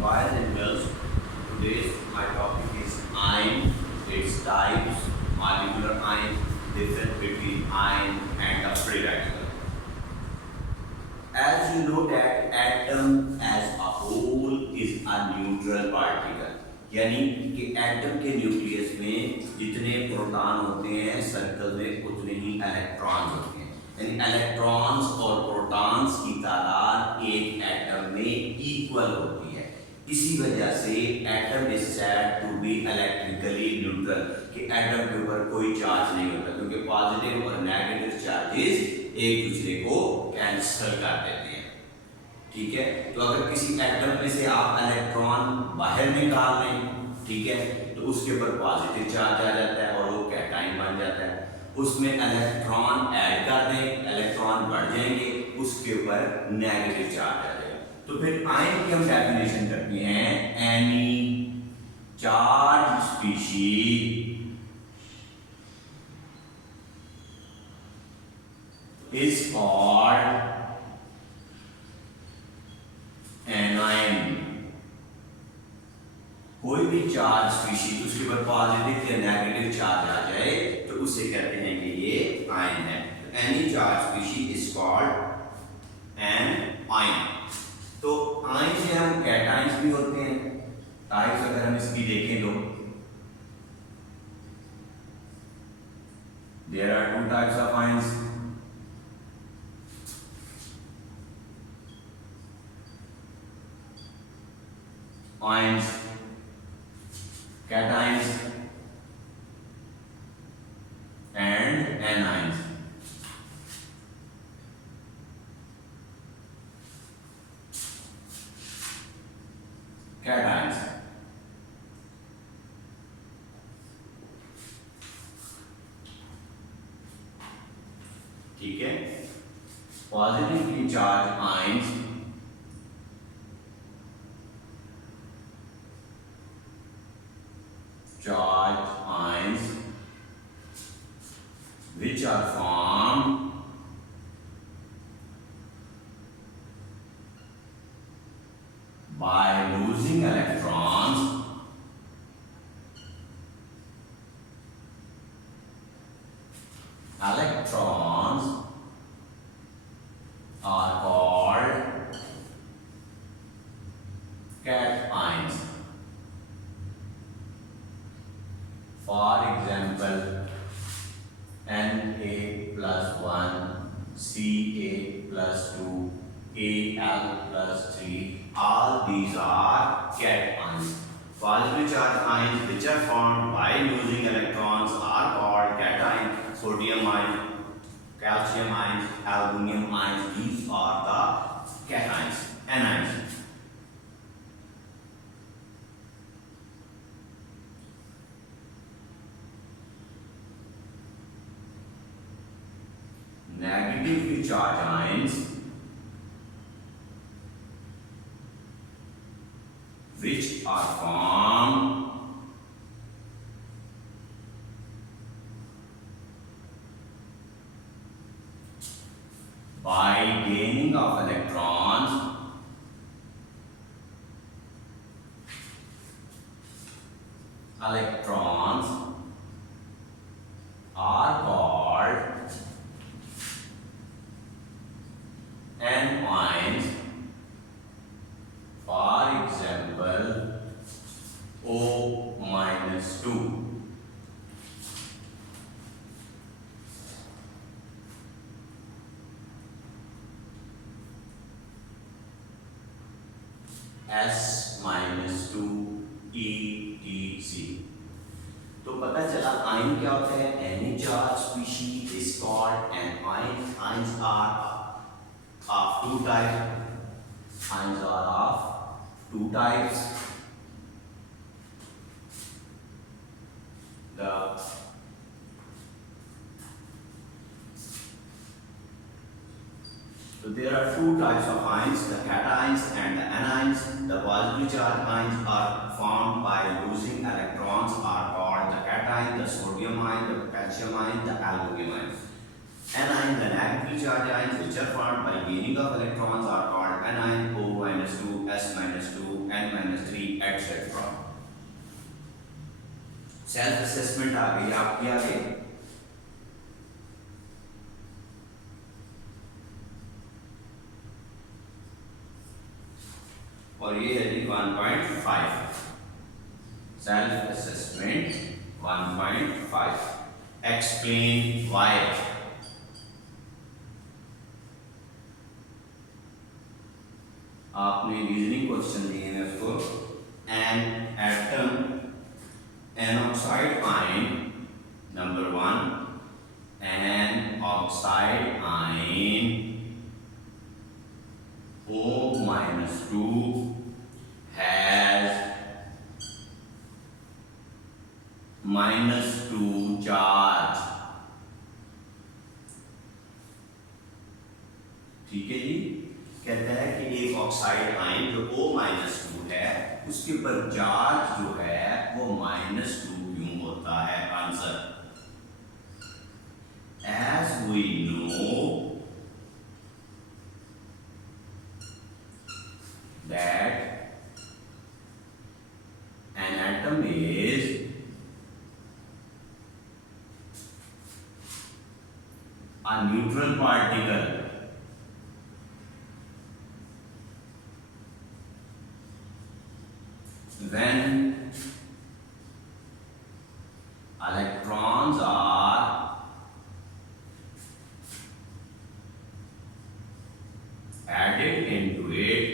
Boys and girls, today's my topic is ion, its types, molecular ion, difference between ion and a free radical. As you know that atom as a whole is a neutral particle, यानी कि atom के न्यूक्लियस में जितने प्रोटॉन होते हैं सर्कल में उतने ही इलेक्ट्रॉन्स होते हैं, यानी इलेक्ट्रॉन्स और प्रोटॉन्स की तादाद एक एटम में इक्वल होती है। इसी वजह से atom is said to be electrically neutral, कि एटम के ऊपर कोई चार्ज नहीं होता, क्योंकि पॉजिटिव और नेगेटिव चार्जेस एक दूसरे को कैंसिल कर देते हैं। ठीक है, तो अगर किसी एटम में से आप इलेक्ट्रॉन बाहर निकाल लें, ठीक है, तो उसके ऊपर पॉजिटिव चार्ज आ जाता है और वो कैटाइन बन जाता है। उसमें इलेक्ट्रॉन ऐड कर दें, इलेक्ट्रॉन बढ़ जाएंगे, उसके ऊपर नेगेटिव चार्ज आ जाएगा। तो फिर आयन की हम डेफिनेशन करते हैं, any charge species is called anion। कोई भी चार्ज स्पीशीज उसके ऊपर पॉजिटिव या नेगेटिव चार्ज आ जाए तो उसे कहते हैं कि ये आयन है। Any charge species is called an ion. तो आयन से हम कैटाइंस भी होते हैं। टाइप्स अगर हम इसकी देखें तो there are two types of ions. Ions, cations and anions। Cations ठीक है, positively charge ions which are formed by losing electrons are called cations। For example, Na+1, Ca+2, Al+3, all these are cations। Positive charge ions which are formed by losing electrons are called cation। Sodium ions, calcium ions, aluminum ions, these are the cations, anions। Negatively charged ions which are formed by gaining of electrons are called anions। For example, O-2। S-2 ETC। तो पता चला आयन क्या होता है। Any charge species is called an ion. Ions are of two types। Ions are of two types। The so there are two types of ions, the cations and the anions। The positive charge ions are formed by losing electrons are called the cation, the sodium ion, the calcium ion, the aluminum ion। Anion, the negatively charged ions which are formed by gaining of electrons are called anion, O-2, S-2, n-3 etcetera. Self assessment आ गई आपके आगे। और ये है जी 1.5 self assessment 1.5। Explain why. आपने reasoning question दिए हैं उसको। An atom an oxide ion number 1, an oxide ion O-2 has -2 charge. ठीक है जी। कहता है कि एक ऑक्साइड आयन जो O-2 है उसके ऊपर चार्ज जो है वो -2 क्यों होता है? Answer, as we know that an atom is a neutral particle when electrons are added into it,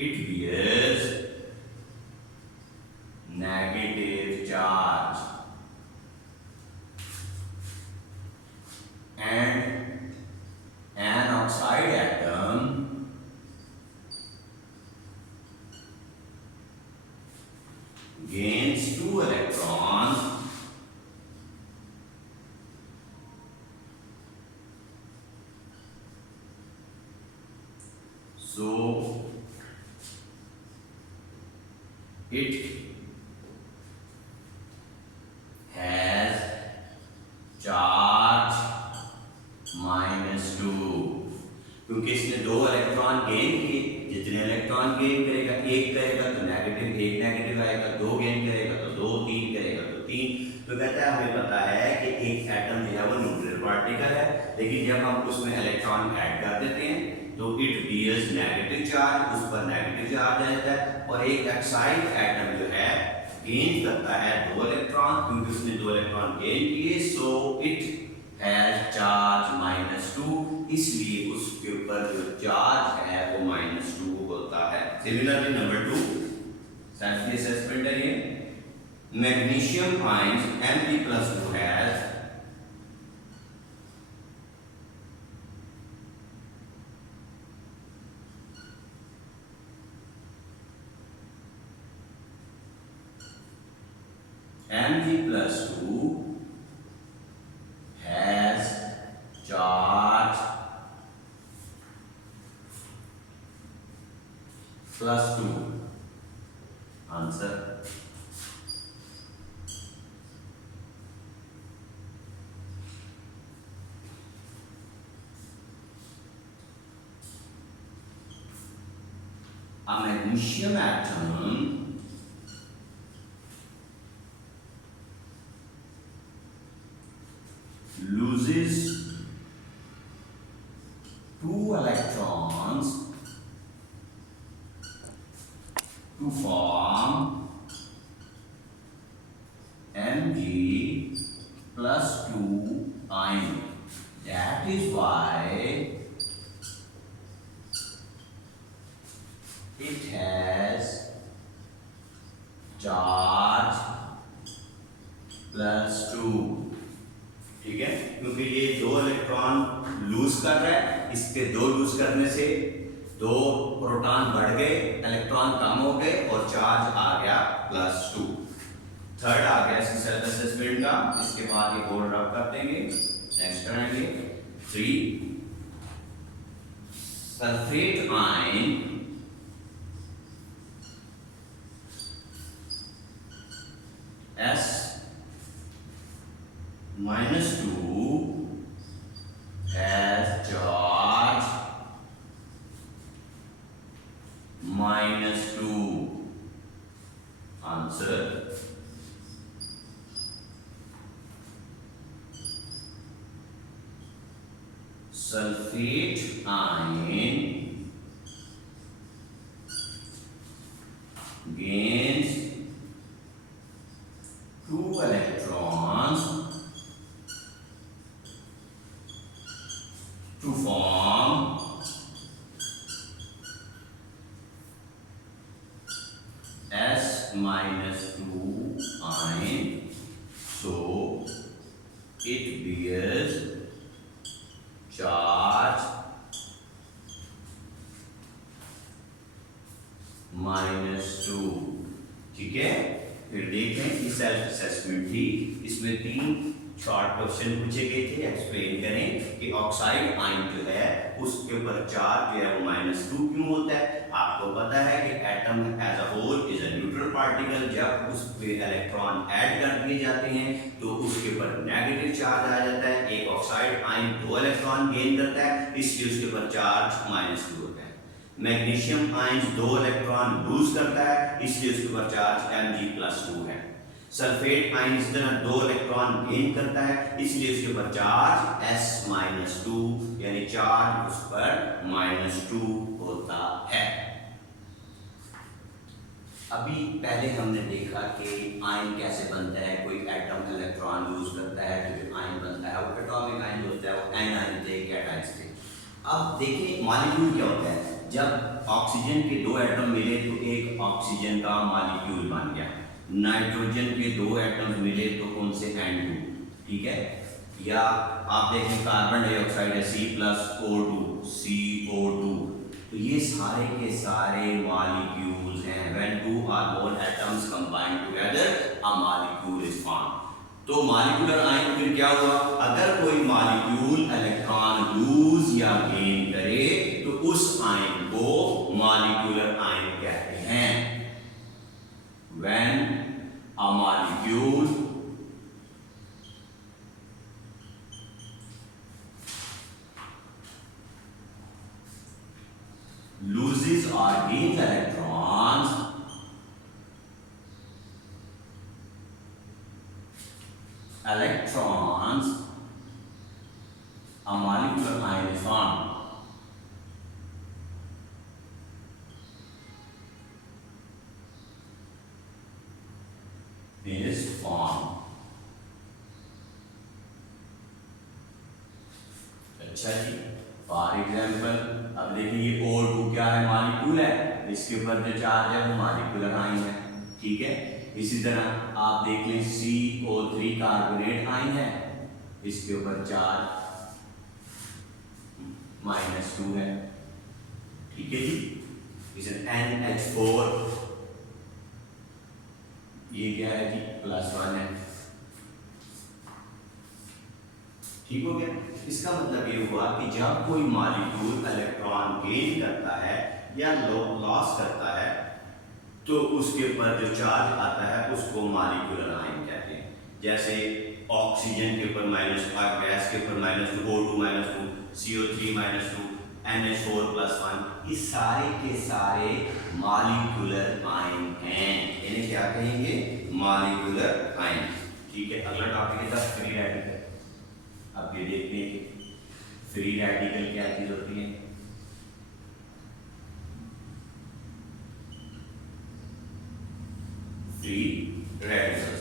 it bears negative charge, and an oxide atom gains 2 electrons so it has charge -2। क्योंकि इसने 2 electron gain किए। जितने electron gain करेगा, एक करेगा तो नेगेटिव, एक नेगेटिव आएगा, 2 गेन करेगा तो 2, 3 करेगा तो 3। तो कहता है हमें पता है कि एक एटम जो है वो न्यूट्रल पार्टिकल है, लेकिन जब हम उसमें इलेक्ट्रॉन ऐड कर देते हैं तो इट बियर्स नेगेटिव चार्ज, उस पर नेगेटिव चार्ज आ जाता है। और एक ऑक्साइड एटम जो है गेन करता है 2 इलेक्ट्रॉन, क्योंकि उसने 2 इलेक्ट्रॉन गेन किए, सो इट हैज चार्ज -2, इसलिए उसके ऊपर जो चार्ज है वो -2 होता है। सिमिलरली नंबर 2 सेल्फ असेसमेंट है ये। Magnesium ions Mg+2 has Mg+2 has charge +2। Answer, a magnesium atom loses 2 electrons to form Mg+2 ion. That is why it has charge +2। ठीक है, क्योंकि ये 2 इलेक्ट्रॉन लूज कर रहा है, इसके 2 लूज करने से 2 प्रोटॉन बढ़ गए, इलेक्ट्रॉन कम हो गए और चार्ज आ गया +2। थर्ड आ गया सेल्फ असेसमेंट का। इसके बाद ये बोर्ड रब कर देंगे, नेक्स्ट करेंगे 3 sulphate ion S -2 has Sulfate ion gains 2 electrons to form S-2 ion, so it bears charge -2। ठीक है, फिर देखें कि सेल्फ असेसमेंट थी, इसमें 3 शॉर्ट क्वेश्चन पूछे गए थे। एक्सप्लेन करें कि ऑक्साइड आयन जो है उसके ऊपर चार्ज जो है वो -2 क्यों होता है। आपको पता है कि atom as a whole is a neutral particle. जब उस पे इलेक्ट्रॉन ऐड कर दिए जाते हैं तो उसके ऊपर नेगेटिव चार्ज आ जाता है। एक ऑक्साइड आयन 2 इलेक्ट्रॉन गेन करता है, इसलिए उसके ऊपर चार्ज -2 होता है। मैग्नीशियम आयन 2 इलेक्ट्रॉन लूज करता है, इसलिए उसके ऊपर चार्ज Mg+2 है। सल्फेट आयन इस तरह 2 इलेक्ट्रॉन गेन करता है, इसलिए उसके ऊपर चार्ज S-2 यानी चार्ज उस पर -2 होता है। अभी पहले हमने देखा कि आयन कैसे बनता है। कोई एटम इलेक्ट्रॉन लूज करता है तो जो आयन बनता है वो एटॉमिक आयन होता है, वो एन आयन थे, कैटायंस थे। अब देखिए मॉलिक्यूल क्या होता है। जब ऑक्सीजन के 2 एटम मिले तो एक ऑक्सीजन का मॉलिक्यूल बन गया। नाइट्रोजन के 2 एटम्स मिले तो उनसे N2, ठीक है। या आप देखें कार्बन डाइऑक्साइड है C+O2, CO2, तो ये सारे के सारे मॉलिक्यूल्स हैं। When 2 or more atoms combine together, a molecule is formed। तो मॉलिक्यूलर आयन फिर क्या हुआ। अगर कोई मॉलिक्यूल इलेक्ट्रॉन लूज या गेन करे तो उस आयन को मॉलिक्यूलर आयन कहते हैं। When a molecule loses or gains electrons, a molecular ion is formed। Is formed। अच्छा जी, फॉर एग्जाम्पल अब देखिए ये O2 क्या है, मॉलिक्यूल है, इसके ऊपर जो चार्ज है वो मॉलिक्यूलर आयन है, ठीक है। इसी तरह आप देख लें CO3 कार्बोनेट आयन है, इसके ऊपर चार्ज -2 है, ठीक है जी। इसे NH4 ये क्या है जी, +1 है, ठीक हो गया। इसका मतलब ये हुआ कि जब कोई मॉलिक्यूल इलेक्ट्रॉन गेन करता है या लॉस करता है तो उसके ऊपर जो चार्ज आता है उसको मॉलिक्यूलर आयन कहते हैं। जैसे ऑक्सीजन के ऊपर -5, गैस के ऊपर -2, O2 -2, CO3 -2, NH4+1, ये सारे के सारे मॉलिक्यूलर आयन हैं। इन्हें क्या कहेंगे, मॉलिक्यूलर आयन, ठीक है। अगला टॉपिक है फ्री रेडिकल। अब ये देखते हैं फ्री रेडिकल क्या चीज होती है। Free radical,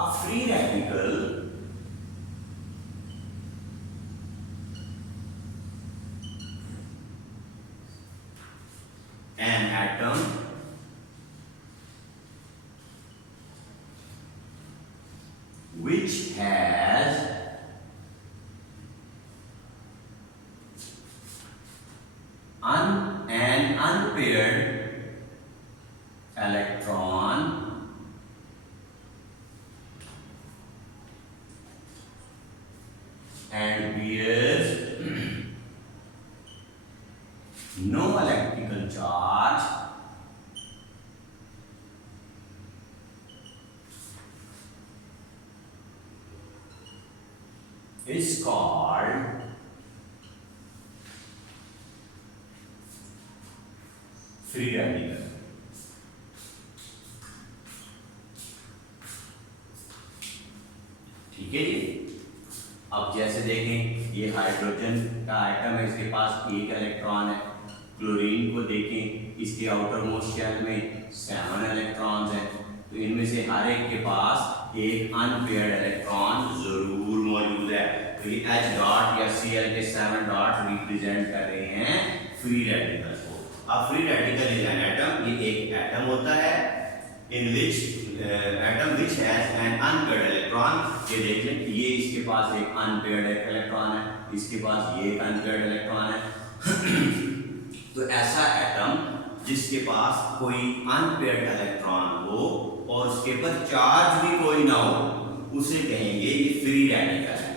a free radical an atom which has an unpaired electron and bears no electrical charge is called free radical। ठीक है जी। अब जैसे देखें ये हाइड्रोजन का आइटम है, इसके पास एक इलेक्ट्रॉन है। क्लोरीन को देखें, इसके आउटर मोस्ट शेल में 7 इलेक्ट्रॉन्स हैं। तो इनमें से हर एक के पास एक अनपेयर्ड इलेक्ट्रॉन जरूर मौजूद है। तो ये H डॉट या Cl के 7 डॉट रिप्रेजेंट कर रहे हैं फ्री रेडिकल्स को। अब free radical is an atom, ये एक एटम होता है in which atom which has an unpaired electron. ये देख लें, ये इसके पास एक अनपेयर्ड इलेक्ट्रॉन है, इसके पास ये एक अनपेयर्ड इलेक्ट्रॉन है। तो ऐसा एटम जिसके पास कोई अनपेयर्ड इलेक्ट्रॉन हो और उसके पर चार्ज भी कोई ना हो, उसे कहेंगे ये फ्री रेडिकल है।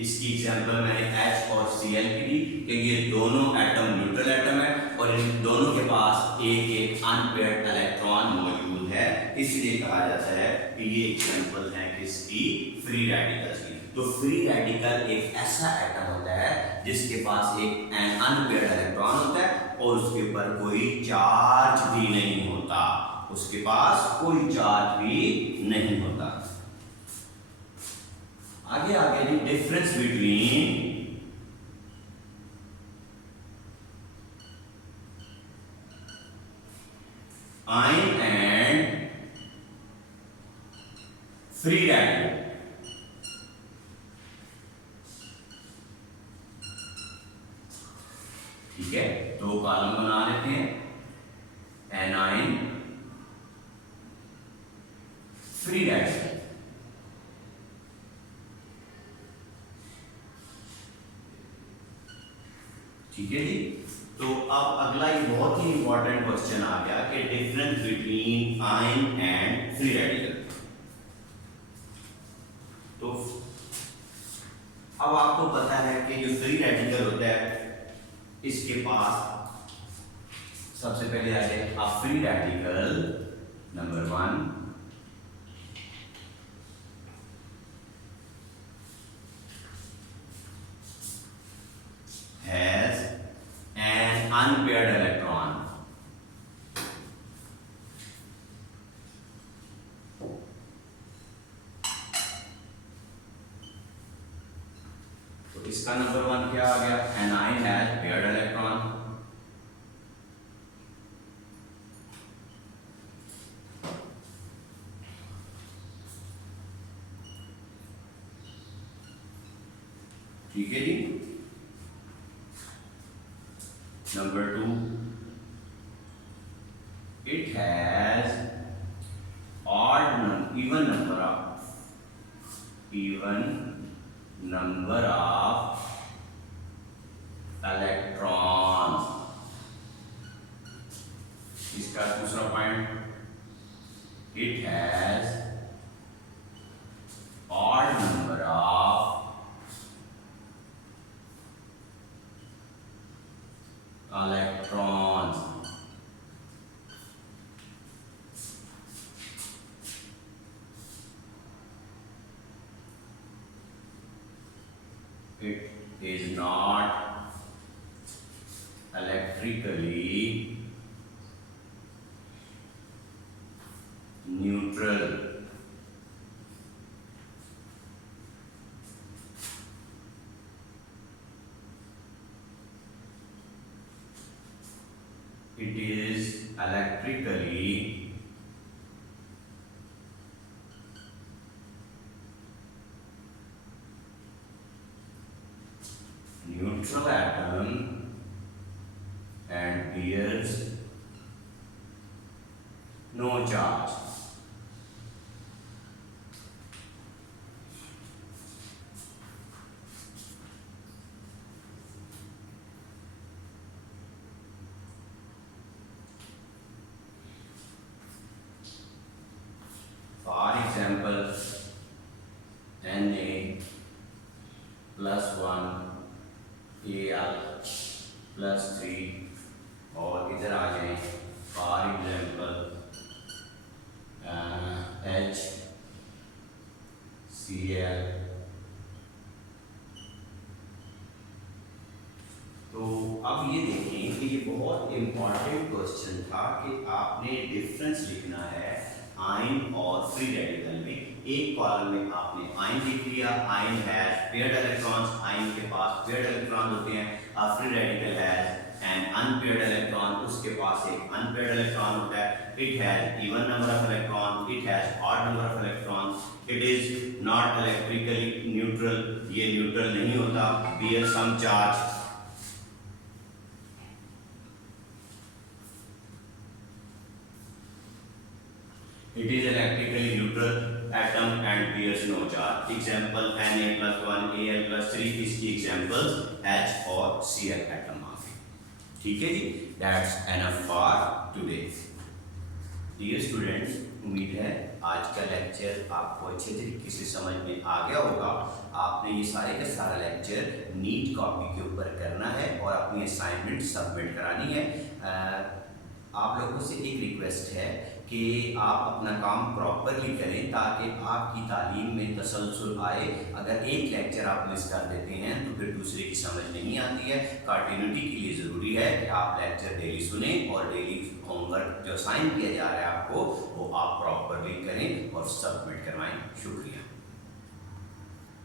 इसकी एग्जांपल मैंने H और Cl की दी कि ये दोनों एटम न्यूट्रल एटम है और इन दोनों के पास एक एक अनपेयर्ड इलेक्ट्रॉन मौजूद है, इसलिए कहा जाता है कि ये एग्जांपल है किसकी, फ्री रेडिकल्स की। तो फ्री रेडिकल एक ऐसा एटम होता है जिसके पास एक अनपेयर्ड इलेक्ट्रॉन होता है और उसके ऊपर कोई चार्ज भी नहीं होता, उसके पास कोई चार्ज भी नहीं होता। आगे आगे जी, difference between ion and free radical. ठीक है, दो कॉलम बना लेते हैं, एनाइन फ्री रेडिकल। ठीक है जी। तो अब अगला ये बहुत ही इंपॉर्टेंट क्वेश्चन आ गया कि difference between ion and free radical. तो अब आपको पता है कि जो फ्री रेडिकल होता है इसके पास सबसे पहले आ जाए आप free radical number 1 has an unpaired electron. तो इसका नंबर 1 क्या आ गया, anion has paired electron। ठीक है जी। Number 2, it has even number of electrons। इसका दूसरा point, it has odd number of electrons। It is not electrically neutral। It is electrically neutral atom and bears no charge। For example, Na+1 Al+3 और इधर आ जाए for example HCl। तो अब ये देखें कि ये बहुत इंपॉर्टेंट क्वेश्चन था कि आपने डिफरेंस लिखना है आयन और फ्री रेडिकल में। एक कॉलम में आपने आयन लिख लिया, ion has paired electrons, ion के पास पेयर्ड इलेक्ट्रॉन होते हैं। Free radical has an unpaired electron, उसके पास एक अनपेयर्ड इलेक्ट्रॉन होता है। It has even number of electron, it has odd number of electron, it is not electrically neutral, ये न्यूट्रल नहीं होता। Bear some charge, it is electrically neutral atom and bears no charge. Example Na+1 Al+3, इसकी examples H और Cl atom आ गए। ठीक है जी, that's enough for today. Dear students, उम्मीद है आज का लेक्चर आपको अच्छे तरीके से समझ में आ गया होगा। आपने ये सारे का सारा लेक्चर नीट कॉपी के ऊपर करना है और अपनी असाइनमेंट सबमिट करानी है। आप लोगों से एक रिक्वेस्ट है कि आप अपना काम प्रॉपरली करें ताकि आपकी तालीम में तसलसल आए। अगर एक लेक्चर आप मिस कर देते हैं तो फिर दूसरे की समझ नहीं आती है। कंटिन्यूटी के लिए ज़रूरी है कि आप लेक्चर डेली सुने और डेली होमवर्क जो असाइन किया जा रहा है आपको वो आप प्रॉपरली करें और सबमिट करवाएं। शुक्रिया।